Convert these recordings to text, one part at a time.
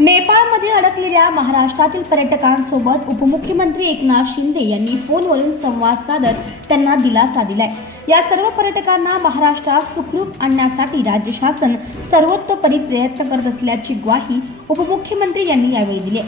नेपाळमध्ये अडकलेल्या महाराष्ट्रातील पर्यटकांसोबत उपमुख्यमंत्री एकनाथ शिंदे यांनी फोनवरून संवाद साधत त्यांना दिलासा दिलाय. या सर्व पर्यटकांना महाराष्ट्रात सुखरूप आणण्यासाठी राज्य शासन सर्वतोपरी प्रयत्न करत असल्याची ग्वाही उपमुख्यमंत्री यांनी यावेळी दिली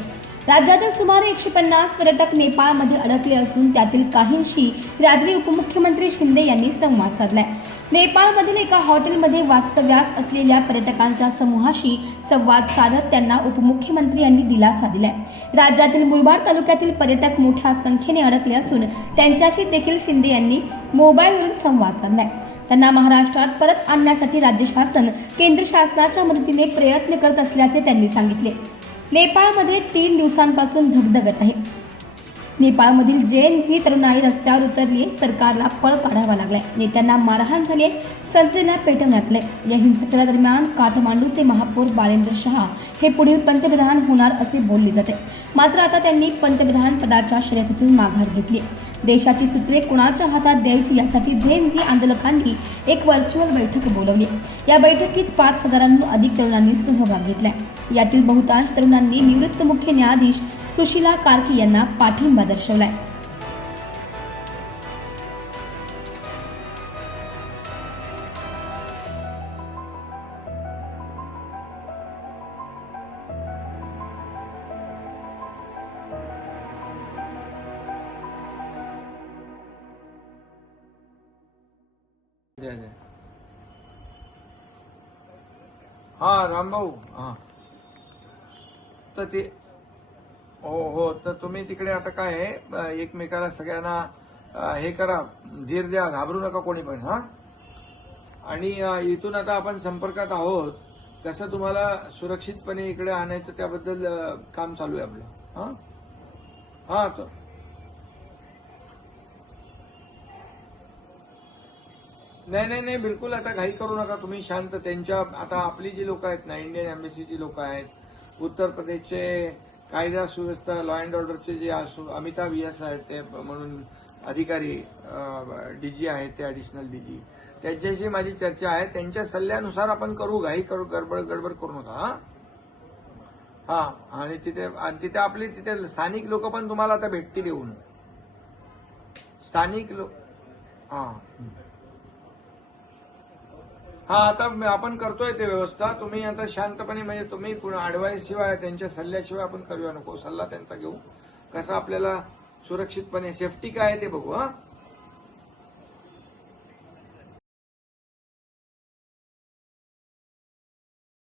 राज्यातील सुमारे एकशे पन्नास पर्यटक नेपाळमध्ये अडकले असून त्यातील काहींशी रात्री उपमुख्यमंत्री शिंदे यांनी संवाद साधलाय. नेपाळमधील एका हॉटेलमध्ये वास्तव्यास असलेल्या पर्यटकांच्या समूहाशी संवाद साधत त्यांना उपमुख्यमंत्री यांनी दिलासा दिलाय. राज्यातील मुरबाड तालुक्यातील पर्यटक मोठ्या संख्येने अडकले असून त्यांच्याशी देखील शिंदे यांनी मोबाईलवरून संवाद साधलाय. त्यांना महाराष्ट्रात परत आणण्यासाठी राज्य शासन केंद्र शासनाच्या मदतीने प्रयत्न करत असल्याचे त्यांनी सांगितले. नेपाळमध्ये तीन दिवसांपासून धगधगत आहे. नेपाळमधील जैन एन झी तरुणाई रस्त्यावर उतरली सरकारला पळ काढावा लागलाय. नेत्यांना मारहाण झाली आहे. संसदेला पेटवण्यात आले या हिंसाचारादरम्यान काठमांडूचे महापौर बालेंद्र शहा हे पुढील पंतप्रधान होणार असे बोलले जाते. मात्र आता त्यांनी पंतप्रधान पदाच्या शर्यतीतून माघार घेतली. देशाची सूत्रे कुणाच्या हातात द्यायची यासाठी झेन झी आंदोलकांनी एक व्हर्च्युअल बैठक बोलवली. या बैठकीत पाच हजारांहून अधिक तरुणांनी सहभाग घेतलाय. यातील बहुतांश तरुणांनी निवृत्त मुख्य न्यायाधीश सुशीला कार्की यांना पाठिंबा दर्शवलाय. हा रामभाऊ हा। तर ते हो हो तर तुम्ही तिकडे आता काय आहे? एकमेकाला सगळ्यांना हे करा. धीर द्या. घाबरू नका कोणी पण हा? आणि इथून आता आपण संपर्कात आहोत. कसं तुम्हाला सुरक्षितपणे इकडे आणायचं त्याबद्दल काम चालू आहे आपलं हा? हा तो नाही नाही नाही बिलकुल आता घाई करू नका तुम्ही शांत. त्यांच्या आता आपली जी लोक आहेत ना इंडियन एम्बेसीची लोक आहेत उत्तर प्रदेशचे कायदा सुव्यवस्था लॉ अँड ऑर्डरचे जे असू- अमिताभ यस आहेत ते म्हणून अधिकारी डीजी आहेत ते ॲडिशनल डीजी त्यांच्याशी माझी चर्चा आहे. त्यांच्या सल्ल्यानुसार आपण करू. घाई करू गडबड गडबड करू नका हा. हा आणि तिथे आणि तिथे आपली तिथे स्थानिक लोक पण तुम्हाला आता भेटतील येऊन. स्थानिक लोक हा. हा आता आपण करतोय ते व्यवस्था. तुम्ही आता शांतपणे म्हणजे तुम्ही अडवाईस शिवाय त्यांच्या सल्ल्याशिवाय आपण करूया नको. सल्ला त्यांचा घेऊ. कसं आपल्याला सुरक्षितपणे सेफ्टी काय आहे ते बघू हा?